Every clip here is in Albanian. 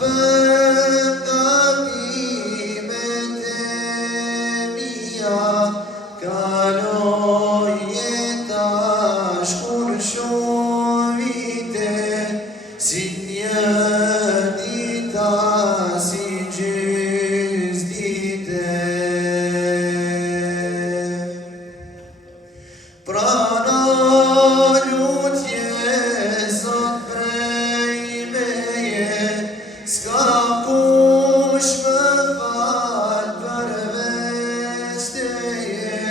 pengamimet e mia, kaloj jeta shkurë vite, si një dita, si gjys dite. Prana lutje Zot prej meje, s'ka kush më fal përveç teje,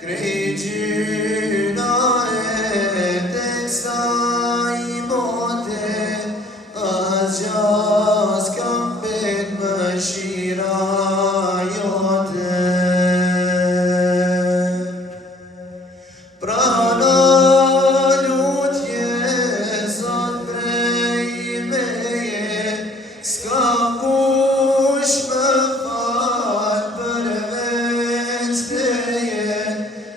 krejt gjyna e tek saj bote, asgja s'ka mbet mëshira jote. Prana lutje Zot prej meje, s'ka kush më fal përveç teje,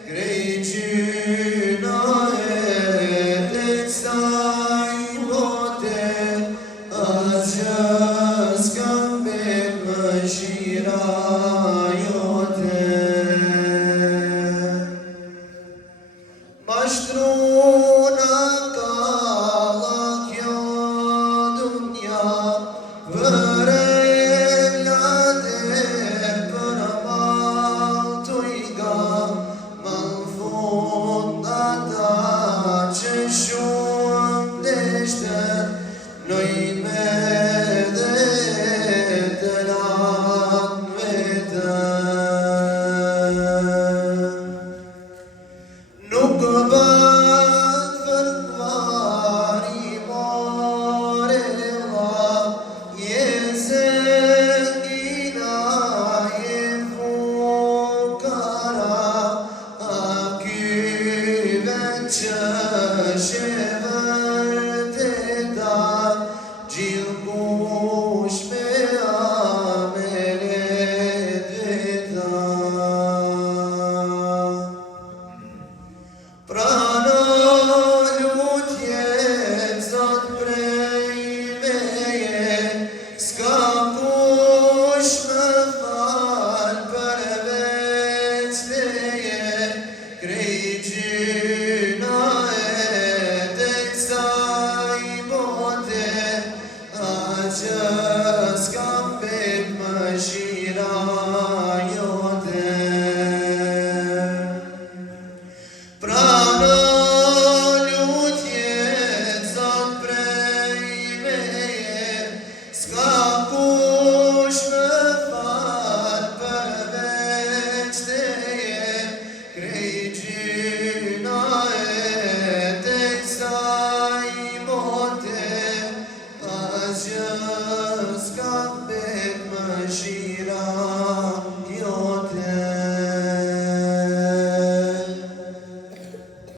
krejt gjyna e tek saj bote, asgjë s'ka mbet mëshira jote. Mashtruna kalla kjo dunja, për evlat e për mal t'u i ka, ma n'fund ata që shumë deshten,